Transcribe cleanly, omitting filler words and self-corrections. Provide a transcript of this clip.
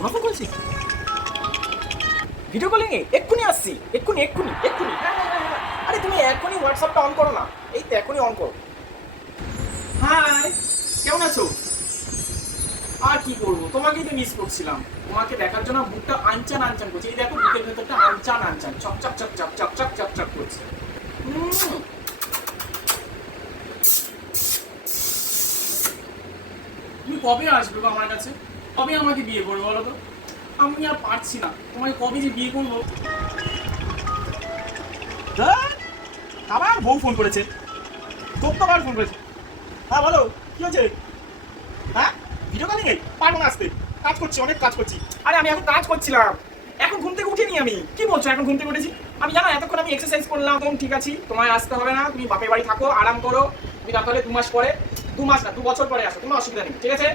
সোনা ফোন করেছিস? Video calling এ এক্ষুনি আসছি, এক্ষুনি এক্ষুনি এক্ষুনি। হ্যাঁ হ্যাঁ হ্যাঁ হ্যাঁ। আরে তুমি এখনই হোয়াটসঅ্যাপটা অন করো না, এই তো এখনই অন করো। হাই, কেমন আছো? আর কি করবো, তোমাকেই তো মিস করছিলাম। তোমাকে দেখার জন্য বুকটা আনচান আনচান করছে। এই দেখো বুকের ভেতরটা আনচান আনচান চকচক চকচক চকচক চকচক করছে। তুমি কবে আসবে গো আমার কাছে? কবে আমাকে বিয়ে করবে বলো তো? আমি আর পারছি না, তোমাকে কবে যে বিয়ে করবো। ধ্যাৎ, আবার বউ ফোন করেছে, দত্তবার ফোন করেছে। হ্যাঁ বলো, কি হয়েছে? হ্যাঁ, ভিডিও কলিং এ পারবো না আসতে, কাজ করছি, অনেক কাজ করছি। আরে আমি এখন কাজ করছিলাম, এখন ঘুম থেকে উঠিনি আমি। কি বলছো এখন ঘুম থেকে উঠেছি? আমি জানো এতক্ষণ আমি এক্সারসাইজ করলাম। তখন ঠিক আছে, তোমায় আসতে হবে না, তুমি বাপের বাড়ি থাকো, আরাম করো। তুমি তাহলে 2 মাস পরে, 2 মাস না 2 বছর পরে আসো, তোমার অসুবিধা নেই, ঠিক আছে?